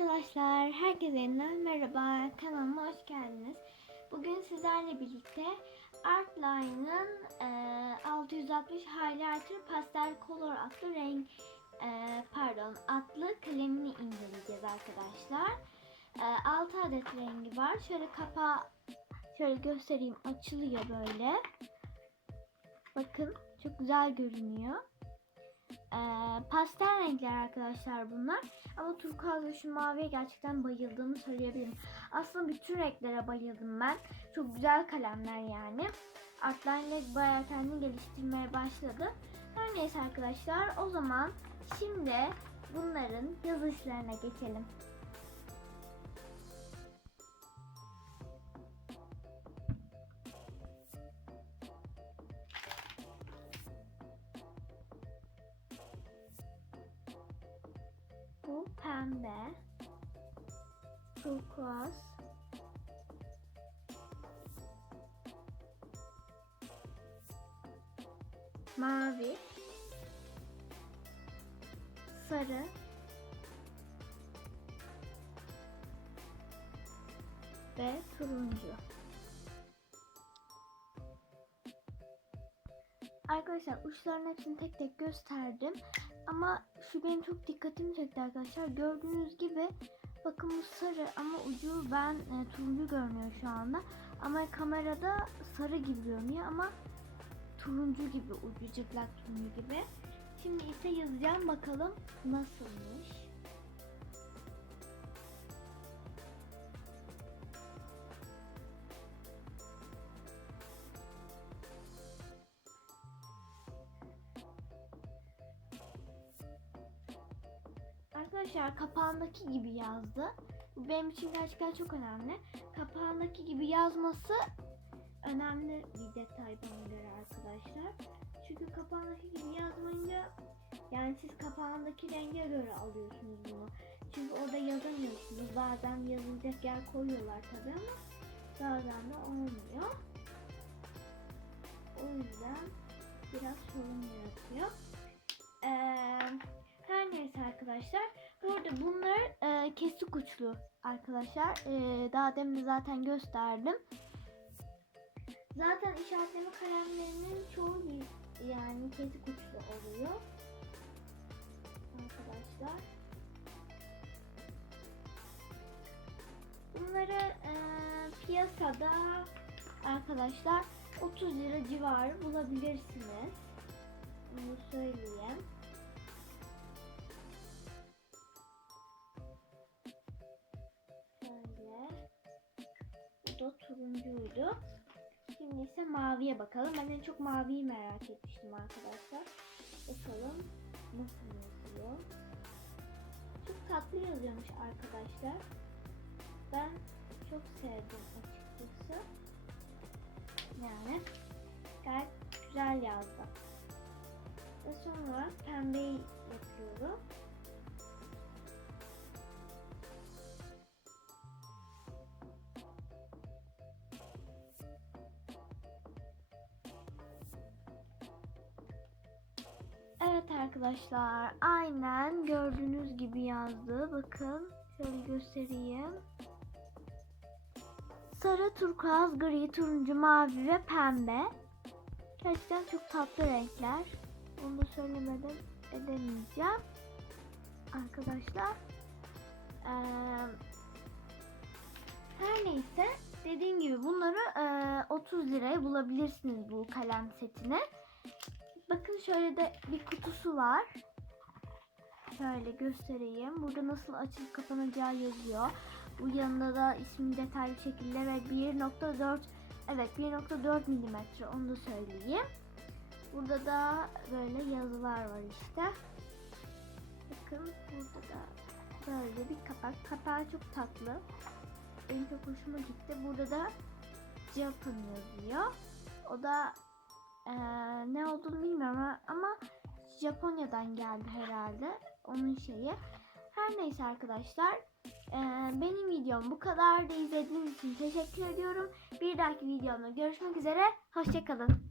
arkadaşlar, herkese yeniden merhaba. Kanalıma hoş geldiniz. Bugün sizlerle birlikte Artline'ın e, 660 Highlighter Pastel Color adlı renk e, pardon adlı kalemini inceleyeceğiz arkadaşlar. E, 6 adet rengi var. Şöyle kapağı şöyle göstereyim açılıyor böyle. Bakın çok güzel görünüyor. Ee, pastel renkler arkadaşlar bunlar. Ama turkuaz ve şu maviye gerçekten bayıldığımı söyleyebilirim. Aslında bütün renklere bayıldım ben. Çok güzel kalemler yani. Artline bayağı kendini geliştirmeye başladı. Her neyse arkadaşlar o zaman şimdi bunların yazışlarına geçelim. Pembe, turkuaz, mavi, sarı, ve turuncu. Arkadaşlar uçların hepsini tek tek gösterdim. Ama şu benim çok dikkatimi çekti arkadaşlar. Gördüğünüz gibi bakın bu sarı ama ucu ben e, turuncu görünüyor şu anda. Ama kamerada sarı gibi görünüyor ama turuncu gibi ucu cıplak turuncu gibi. Şimdi ise yazacağım bakalım nasılmış. Arkadaşlar kapağındaki gibi yazdı. Bu benim için gerçekten çok önemli. Kapağındaki gibi yazması önemli bir detay bana göre arkadaşlar. Çünkü kapağındaki gibi yazmayınca yani siz kapağındaki renge göre alıyorsunuz bunu. Çünkü orada yazamıyorsunuz. Bazen yazılacak yer koyuyorlar tabi ama bazen de olmuyor. O yüzden biraz sorun yaratıyor. Eee her neyse arkadaşlar. Burada bunlar e, kesik uçlu arkadaşlar. E, daha demin de zaten gösterdim. Zaten işaretleme kalemlerinin çoğu yani kesik uçlu oluyor. Arkadaşlar. Bunları e, piyasada arkadaşlar 30 lira civarı bulabilirsiniz. Bunu söyleyeyim. Da turuncuydu. Şimdi ise maviye bakalım. Ben en çok maviyi merak etmiştim arkadaşlar. Bakalım nasıl yazıyor. Çok tatlı yazıyormuş arkadaşlar. Ben çok sevdim açıkçası. Yani gayet güzel yazdı. Ve sonra pembeyi yapıyorum. Evet arkadaşlar aynen gördüğünüz gibi yazdı. Bakın şöyle göstereyim. Sarı, turkuaz, gri, turuncu, mavi ve pembe. Gerçekten çok tatlı renkler. Onu da söylemeden edemeyeceğim. Arkadaşlar. Ee, her neyse dediğim gibi bunları e, 30 liraya bulabilirsiniz bu kalem setini. Bakın şöyle de bir kutusu var. Şöyle göstereyim. Burada nasıl açılıp kapanacağı yazıyor. Bu yanında da ismi detaylı şekilde ve 1.4 evet 1.4 milimetre onu da söyleyeyim. Burada da böyle yazılar var işte. Bakın burada da böyle bir kapak. Kapağı çok tatlı. Benim çok hoşuma gitti. Burada da Japan yazıyor. O da ee, ne olduğunu bilmiyorum ama- Japonya'dan geldi herhalde onun şeyi. Her neyse arkadaşlar ee, benim videom bu kadar da izlediğiniz için teşekkür ediyorum. Bir dahaki videomda görüşmek üzere. Hoşçakalın.